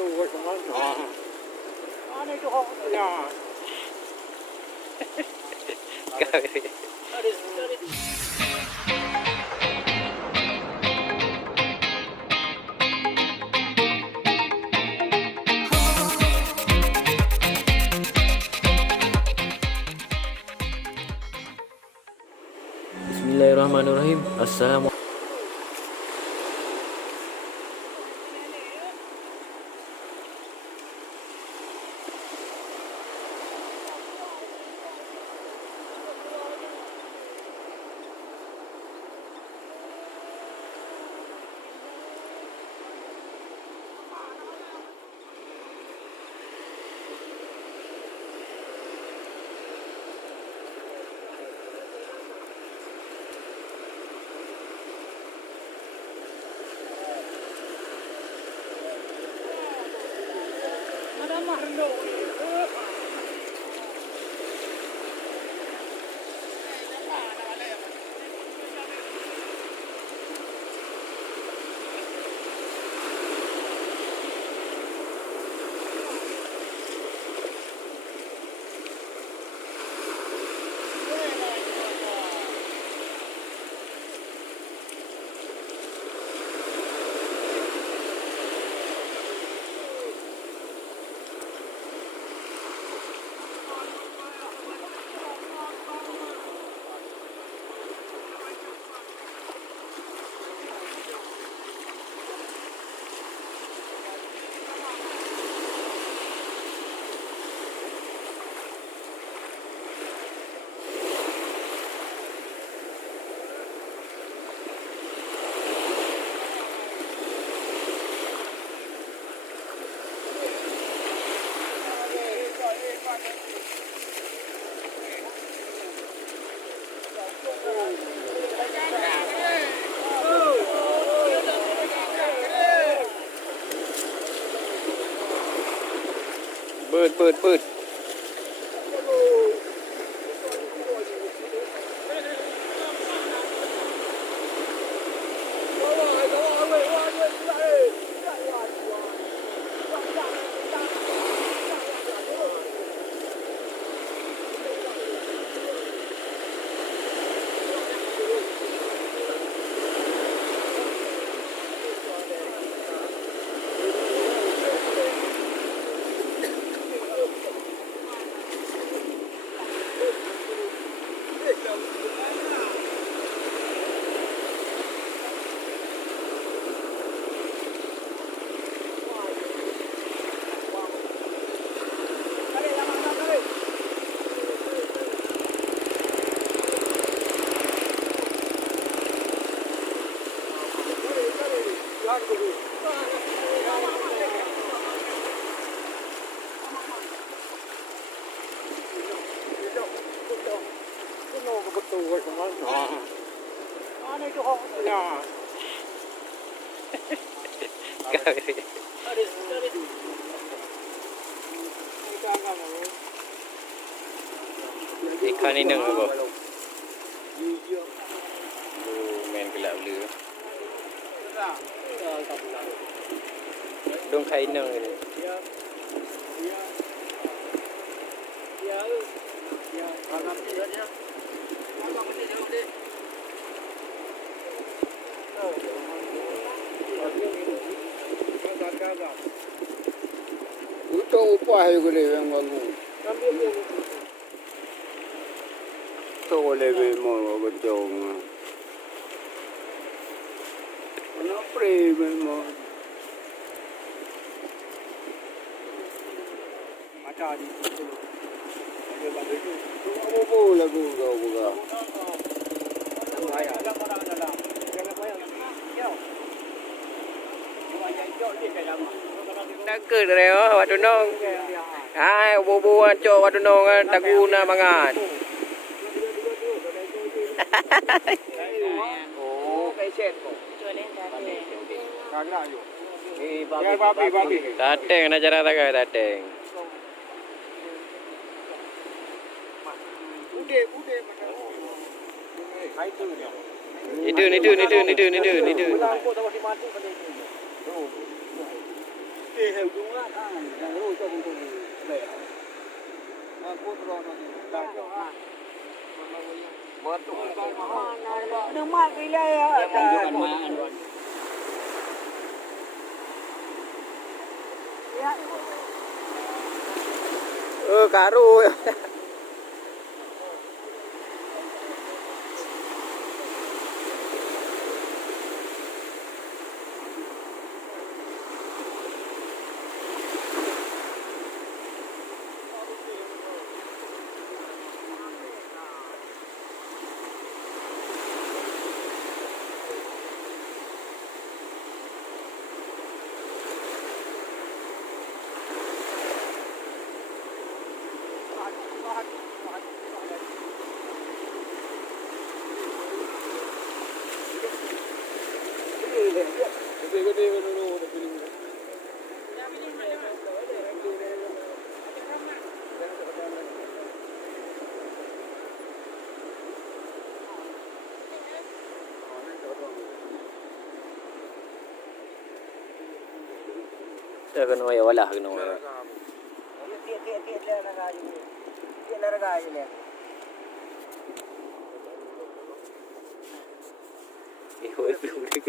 betul kemana? Mana itu hoknya? Bismillahirrahmanirrahim. Assalamualaikum. Bird. Betul kemana? Mana itu hoknya? Ikan ini neng apa? Main gelap dulu. Dong kai neng ini. Untuk upah yang yang bagus. Tu lebih mau betul. Nak pray memang. Macam ni. Apa lagu kau buka? Nangker dah waktu nong. Hai, bubuan cok waktu nong taguna mangan. Oh, cái chết của. Kagak ayo. Babi. Tateng na cara tagay tateng. Udah. Itu. theo chúng á, là nó cho con về. Cốt rồi nó đang cho ha. Bớt nó mát cái đây á. Karu. Kena ya wala kena. Tiệt là gà gì nè. Oi belum dek.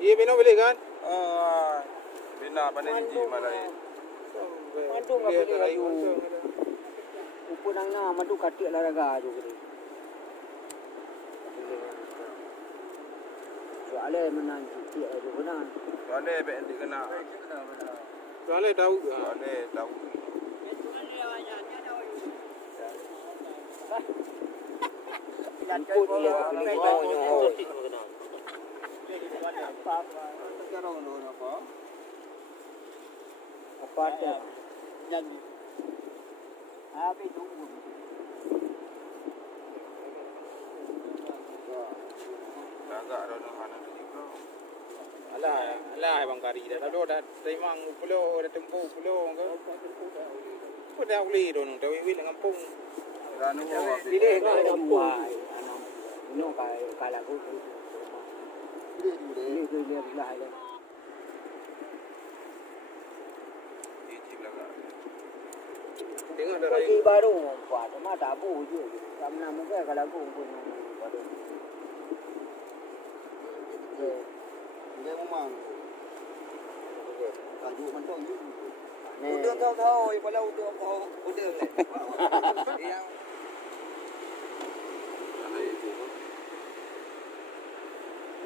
Iya bina beli kan? Bina panen hiji malai. Mandu nggak boleh layu. Upu nang na mandu katik lah raga tu kiri. Soalnya menang titik aja benar. Soalnya ben dikena. Soalnya tahu. Soalnya tahu. Upu dia pilih bawah apa dia? Jadi. Habis tu. Agak ada hana juga. Alah bang kari dah. Lalu dah timang pulau, dah tempuh pulau ke. Kau dah boleh don, dah wili ngampung. Ranu Pilih ke dua. Ini kalau aku. Pilih tu dia belah dia. Dengar dah Kaki baru empat, mata abu je. Kamna muka kalau aku pun baru. Dia memang. Kayu mentong ni. Udah tahu, ibalah udah tahu, udah. Yang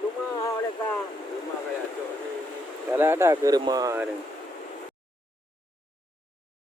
rumah oleh kang. Rumah kayak cok ni. Kalau ada ke rumah ni.